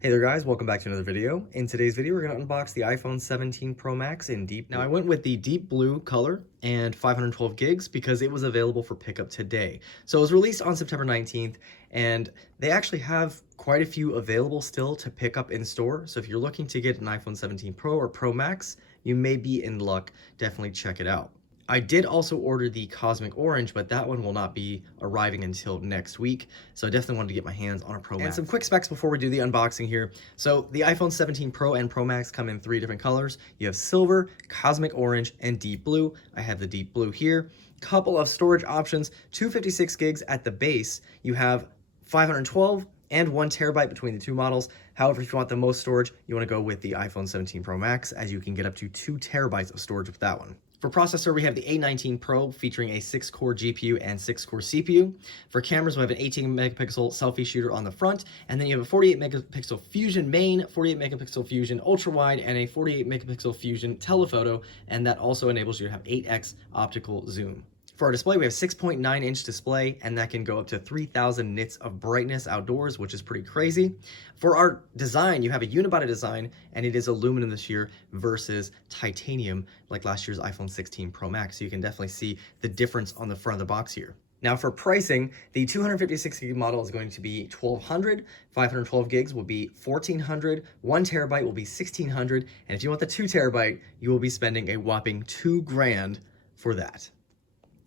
Hey there guys, welcome back to another video. In today's video, we're going to unbox the iPhone 17 Pro Max in deep blue. Now I went with the deep blue color and 512 gigs because it was available for pickup today. So it was released on September 19th and they actually have quite a few available still to pick up in store. So if you're looking to get an iPhone 17 Pro or Pro Max, you may be in luck. Definitely check it out. I did also order the Cosmic Orange, but that one will not be arriving until next week. So I definitely wanted to get my hands on a Pro Max. And some quick specs before we do the unboxing here. So the iPhone 17 Pro and Pro Max come in 3 different colors. You have silver, Cosmic Orange, and deep blue. I have the deep blue here. Couple of storage options, 256 gigs at the base. You have 512 and 1 terabyte between the two models. However, if you want the most storage, you want to go with the iPhone 17 Pro Max, as you can get up to 2 terabytes of storage with that one. For processor, we have the A19 Pro featuring a 6-core GPU and 6-core CPU. For cameras, we have an 18 megapixel selfie shooter on the front, and then you have a 48 megapixel Fusion main, 48 megapixel Fusion ultra wide, and a 48 megapixel Fusion telephoto, and that also enables you to have 8x optical zoom. For our display, we have 6.9-inch display, and that can go up to 3,000 nits of brightness outdoors, which is pretty crazy. For our design, you have a unibody design, and it is aluminum this year versus titanium, like last year's iPhone 16 Pro Max. So you can definitely see the difference on the front of the box here. Now for pricing, the 256 gig model is going to be $1,200, 512 gigs will be $1,400, 1 terabyte will be $1,600, and if you want the 2 terabyte, you will be spending a whopping $2,000 for that.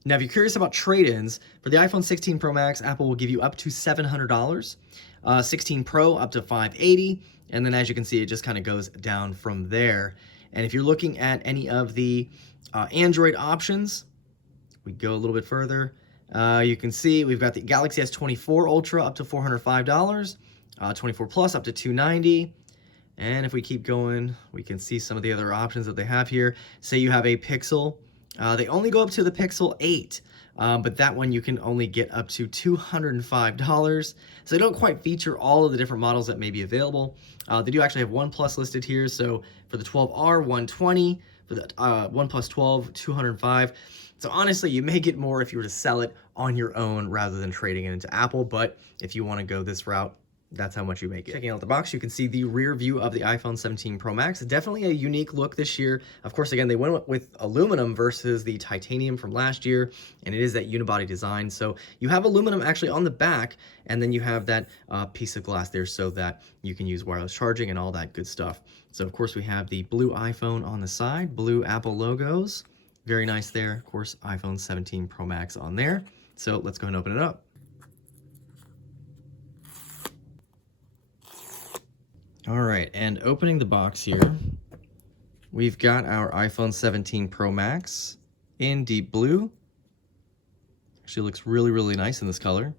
Now, if you're curious about trade-ins, for the iPhone 16 Pro Max, Apple will give you up to $700, 16 Pro up to $580, and then as you can see, it just kind of goes down from there. And if you're looking at any of the Android options, we go a little bit further. You can see we've got the Galaxy S25 Ultra up to $405, 24 Plus up to $290. And if we keep going, we can see some of the other options that they have here. Say you have a Pixel. They only go up to the Pixel 8, but that one you can only get up to $205. So they don't quite feature all of the different models that may be available. They do actually have OnePlus listed here. So for the 12R, 120, for the OnePlus 12, 205. So honestly, you may get more if you were to sell it on your own rather than trading it into Apple. But if you want to go this route, that's how much you make it. Checking out the box, you can see the rear view of the iPhone 17 Pro Max. Definitely a unique look this year. Of course, again, they went with aluminum versus the titanium from last year, and it is that unibody design. So you have aluminum actually on the back, and then you have that piece of glass there so that you can use wireless charging and all that good stuff. So of course, we have the blue iPhone on the side, blue Apple logos. Very nice there. Of course, iPhone 17 Pro Max on there. So let's go ahead and open it up. All right, and opening the box here, we've got our iPhone 17 Pro Max in deep blue. Actually looks really, really nice in this color.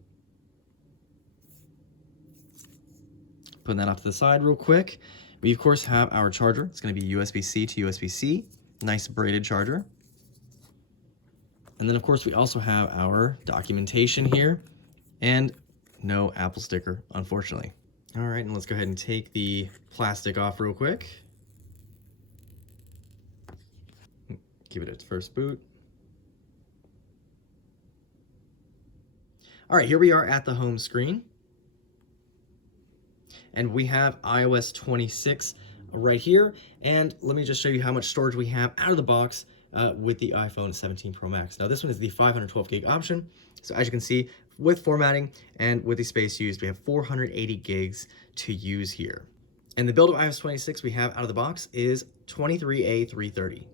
Putting that off to the side real quick. We, of course, have our charger. It's going to be USB-C to USB-C. Nice braided charger. And then, of course, we also have our documentation here. And no Apple sticker, unfortunately. All right, and let's go ahead and take the plastic off real quick. Give it its first boot. All right, here we are at the home screen. And we have iOS 26 right here. And let me just show you how much storage we have out of the box with the iPhone 17 Pro Max. Now, this one is the 512 gig option. So as you can see, with formatting and with the space used, we have 480 gigs to use here. And the build of iOS 26 we have out of the box is 23A330.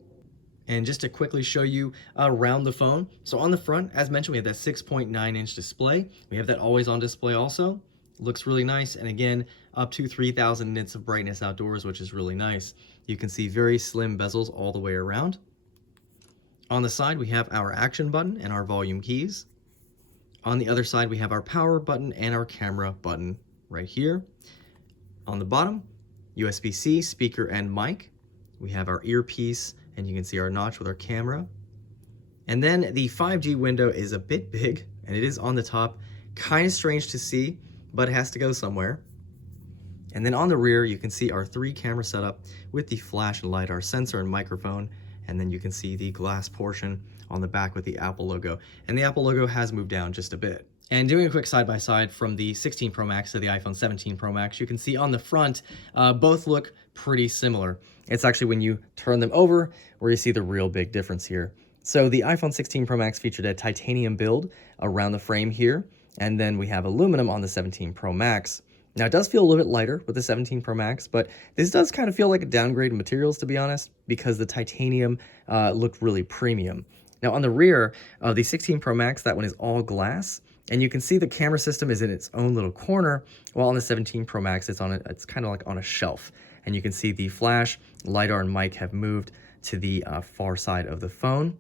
And just to quickly show you around the phone, so on the front, as mentioned, we have that 6.9-inch display. We have that always on display also. Looks really nice, and again, up to 3,000 nits of brightness outdoors, which is really nice. You can see very slim bezels all the way around. On the side, we have our action button and our volume keys. On the other side, we have our power button and our camera button right here. On the bottom, USB-C, speaker, and mic. We have our earpiece, and you can see our notch with our camera. And then the 5G window is a bit big, and it is on the top. Kind of strange to see, but it has to go somewhere. And then on the rear, you can see our 3 camera setup with the flash and LiDAR sensor and microphone. And then you can see the glass portion on the back with the Apple logo. And the Apple logo has moved down just a bit. And doing a quick side-by-side from the 16 Pro Max to the iPhone 17 Pro Max, you can see on the front, both look pretty similar. It's actually when you turn them over where you see the real big difference here. So the iPhone 16 Pro Max featured a titanium build around the frame here, and then we have aluminum on the 17 Pro Max. Now, it does feel a little bit lighter with the 17 Pro Max, but this does kind of feel like a downgrade in materials, to be honest, because the titanium looked really premium. Now, on the rear of the 16 Pro Max, that one is all glass, and you can see the camera system is in its own little corner, while on the 17 Pro Max, it's kind of like on a shelf. And you can see the flash, LiDAR, and mic have moved to the far side of the phone.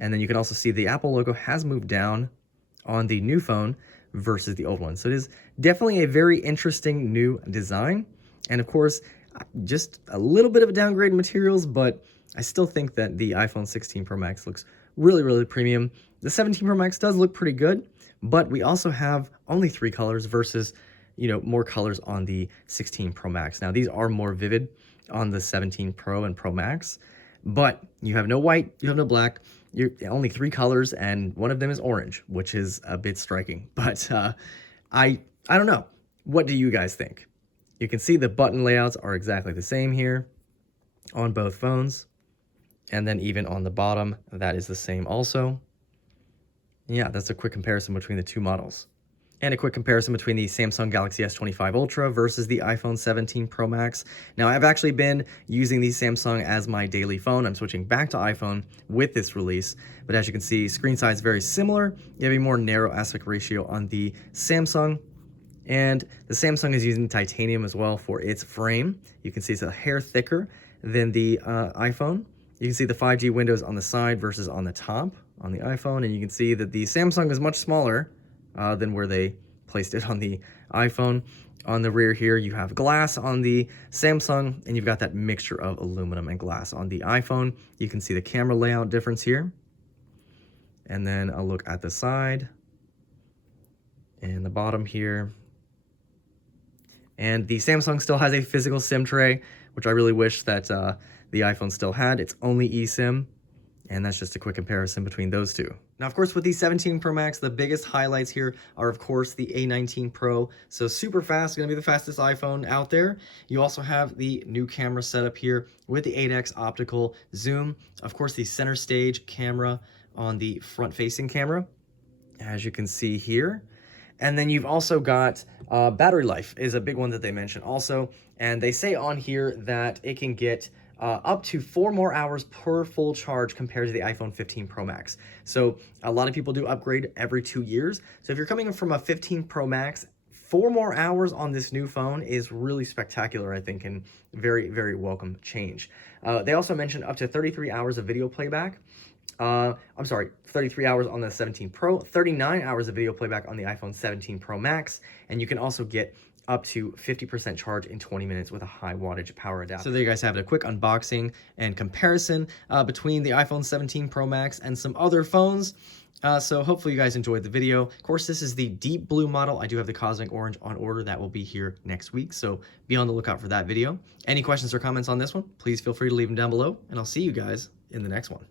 And then you can also see the Apple logo has moved down on the new phone versus the old one. So it is definitely a very interesting new design. And of course, just a little bit of a downgrade in materials, but I still think that the iPhone 16 Pro Max looks really, really premium. The 17 Pro Max does look pretty good, but we also have only 3 colors versus, more colors on the 16 Pro Max. Now, these are more vivid on the 17 Pro and Pro Max, but you have no white, you have no black, you're only 3 colors, and one of them is orange, which is a bit striking. But I don't know. What do you guys think? You can see the button layouts are exactly the same here on both phones. And then even on the bottom, that is the same also. Yeah, that's a quick comparison between the two models. And a quick comparison between the Samsung Galaxy S25 Ultra versus the iPhone 17 Pro Max. Now, I've actually been using the Samsung as my daily phone. I'm switching back to iPhone with this release. But as you can see, screen size very similar. You have a more narrow aspect ratio on the Samsung. And the Samsung is using titanium as well for its frame. You can see it's a hair thicker than the iPhone. You can see the 5G windows on the side versus on the top on the iPhone. And you can see that the Samsung is much smaller than where they placed it on the iPhone. On the rear here, you have glass on the Samsung, and you've got that mixture of aluminum and glass on the iPhone. You can see the camera layout difference here. And then a look at the side and the bottom here. And the Samsung still has a physical SIM tray, which I really wish that the iPhone still had. It's only eSIM. And that's just a quick comparison between those two. Now, of course, with the 17 Pro Max, the biggest highlights here are, of course, the A19 Pro. So super fast, going to be the fastest iPhone out there. You also have the new camera setup here with the 8x optical zoom. Of course, the center stage camera on the front-facing camera, as you can see here. And then you've also got battery life is a big one that they mention also. And they say on here that it can get up to 4 more hours per full charge compared to the iPhone 15 Pro Max. So a lot of people do upgrade every 2 years. So if you're coming from a 15 Pro Max, 4 more hours on this new phone is really spectacular, I think, and very, very welcome change. They also mentioned up to 33 hours of video playback. 33 hours on the 17 Pro, 39 hours of video playback on the iPhone 17 Pro Max, and you can also get up to 50% charge in 20 minutes with a high wattage power adapter. So there you guys have it, a quick unboxing and comparison between the iPhone 17 Pro Max and some other phones. So hopefully you guys enjoyed the video. Of course, this is the deep blue model. I do have the cosmic orange on order. That will be here next week, so be on the lookout for that video. Any questions or comments on this one, please feel free to leave them down below, and I'll see you guys in the next one.